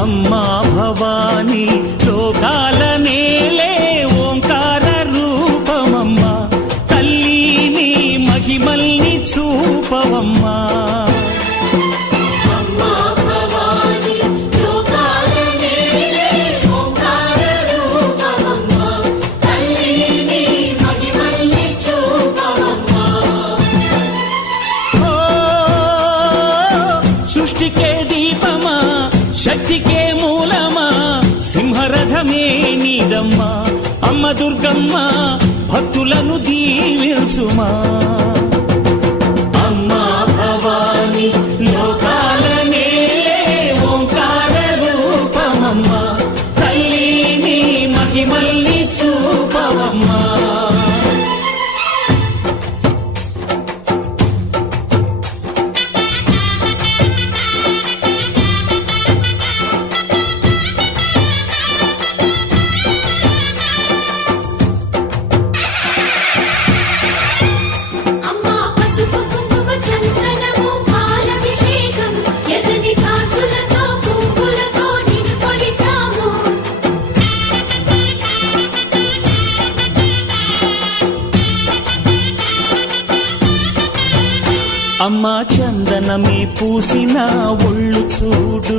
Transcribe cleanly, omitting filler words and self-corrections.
అమ్మా భవాని లోకాల నేలే ఓంకార రూపమమ్మా, తల్లి నీ మహిమల్ని చూపవమ్మా. సృష్టికే దీపమా, శక్తికే మూలమా, సింహరథమే నీదమ్మా. అమ్మ దుర్గమ్మ భక్తులను దీవించుమా. అమ్మా భవాని లోకాల నేలే ఓంకార రూపమమ్మా, తల్లి నీ మహిమల్ని చూపవమ్మా. అమ్మా చందనమే పూసిన ఒళ్ళు చూడు,